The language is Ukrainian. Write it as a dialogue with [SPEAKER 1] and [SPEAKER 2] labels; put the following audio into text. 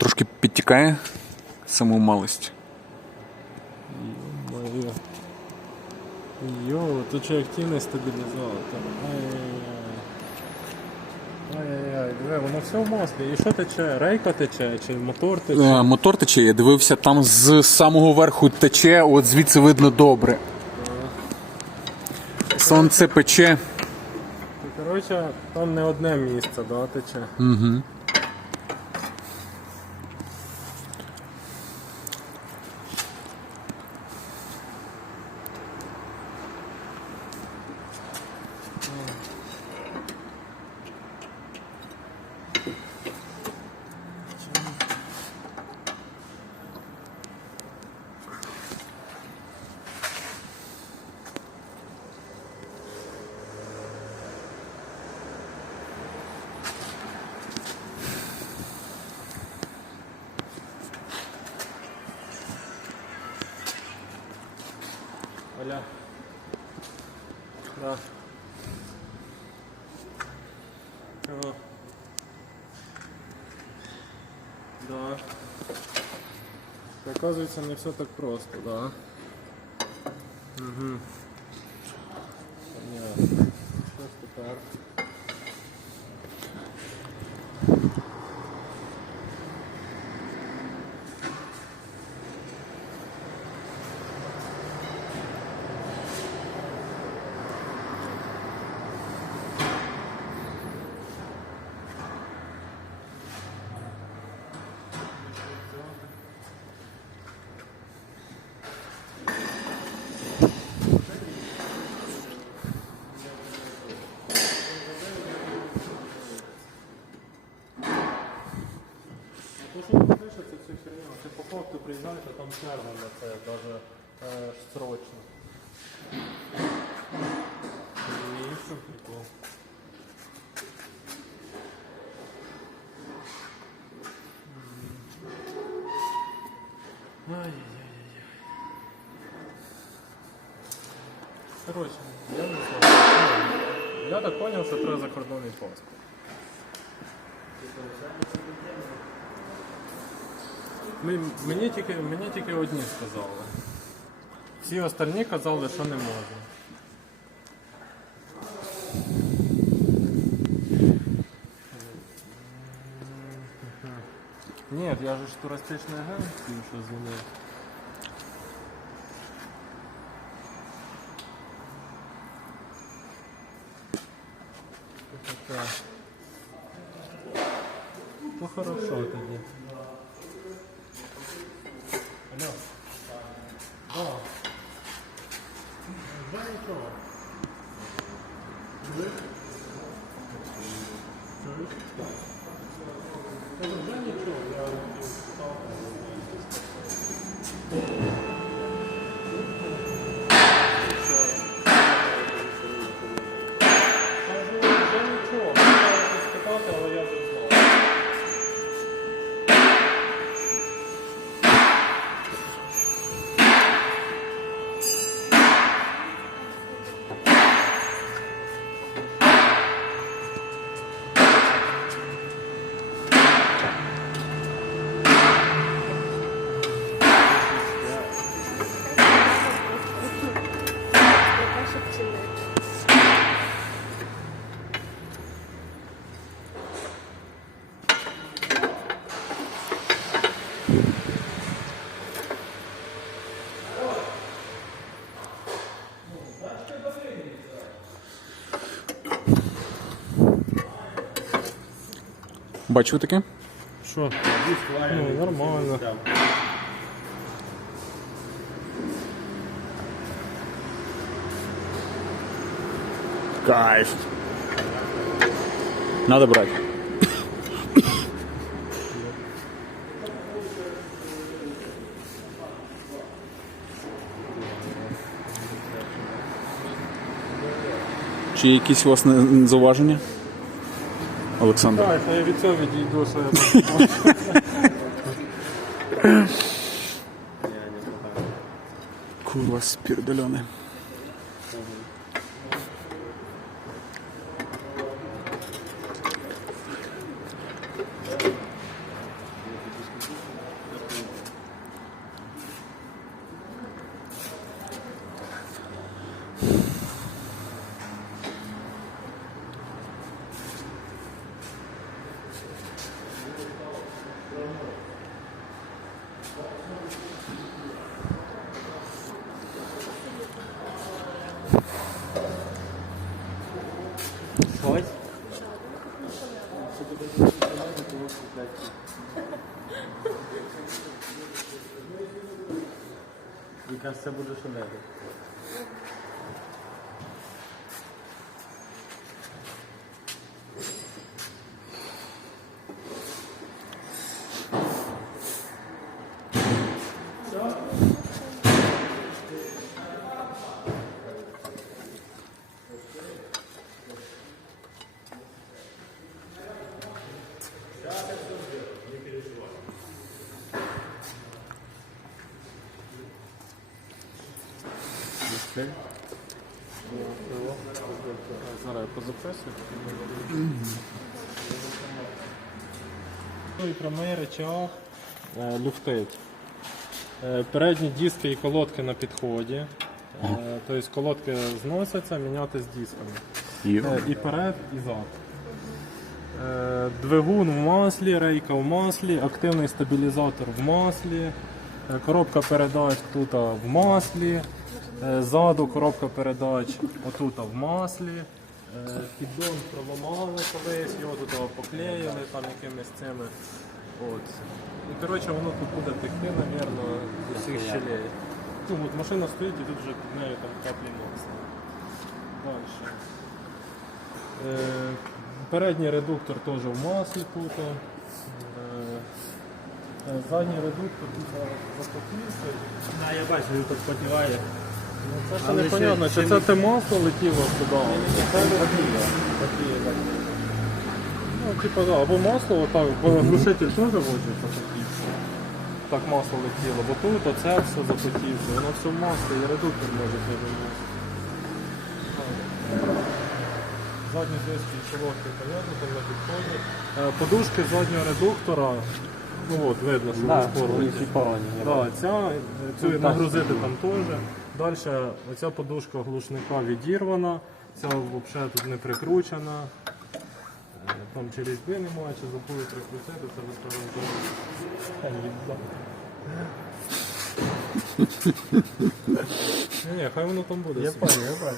[SPEAKER 1] Трошки підтікає саму малость.
[SPEAKER 2] Моє. Йоу, тут ще активність стабілізувала. Ай-яй-яй. Ай-яй-яй, диви, воно все в маслі. І що тече? Рейка тече, чи мотор тече?
[SPEAKER 1] Е, Мотор тече, я дивився, там з самого верху тече, от звідси видно добре. Сонце пече.
[SPEAKER 2] І, Коротше, там не одне місце, да, тече.
[SPEAKER 1] Угу.
[SPEAKER 2] Да. Чого? Да. Оказывается, не все так просто, да? Угу. Приїжджаєш, а там черга на це, навіть е, срочно. І що прикол. Ай-яй-яй-яй. Короче, я не знаю. Я так понял, що треба закордонний паспорт. Мені тільки, мені тільки одні сказали. Всі остальні казали, що не можна. Ні, я же ж туристичний агент, що дзвонив. Ну хорошо тоді.
[SPEAKER 3] Luke
[SPEAKER 1] Бачив таке?
[SPEAKER 2] Що? Ну, нормально.
[SPEAKER 1] Кайф. Надо брать. Чи є якісь у вас зауваження? Олександр.
[SPEAKER 2] Так, я від цього відійду, що я.
[SPEAKER 1] Курва спірдольоне.
[SPEAKER 2] Зараз це буде шумити. Зараз я позаписую. Ну і прямий речах е, люфтить. Е, Передні диски і колодки на підході. Е, Тобто колодки зносяться, міняти з дисками. І перед, і зад. Двигун в маслі, рейка в маслі, активний стабілізатор в маслі, коробка передач тут в маслі, ззаду коробка передач отут в маслі. Е, Піддон проламали колись, його тут поклеїли там якимись цими. От. І коротше воно тут буде текти, мабуть, з усіх щелей. Ну, от машина стоїть і тут вже під нею там каплі масла. Далі. Е, Передній редуктор теж в маслі тут. Е, е, Задній редуктор тут запотівся.
[SPEAKER 3] А, я бачу, він тут сподіває.
[SPEAKER 2] Ну, це ще
[SPEAKER 3] Але
[SPEAKER 2] непонятно,
[SPEAKER 3] ще-
[SPEAKER 2] чи
[SPEAKER 3] ще
[SPEAKER 2] це те масло летіло сюди. чи це летіло. Ну, типа, да, або масло, отак, бо глушитель теж возиться такий. Так масло летіло, бо тут оце все запотівся, воно все в маслі, і редуктор може перемогти. Задні диски і колодки, понятно, там на підході. Е, Подушки заднього редуктора, ну от, видно, що вони спорвані. Да, ця, е, цю нагрузити там теж. Далі оця подушка глушника відірвана, ця взагалі тут не прикручена. Е, Там чи різьби немає, чи забули прикрутити, це розповідає. Ні, хай воно там буде.
[SPEAKER 3] Я пам'ятаю, я понял.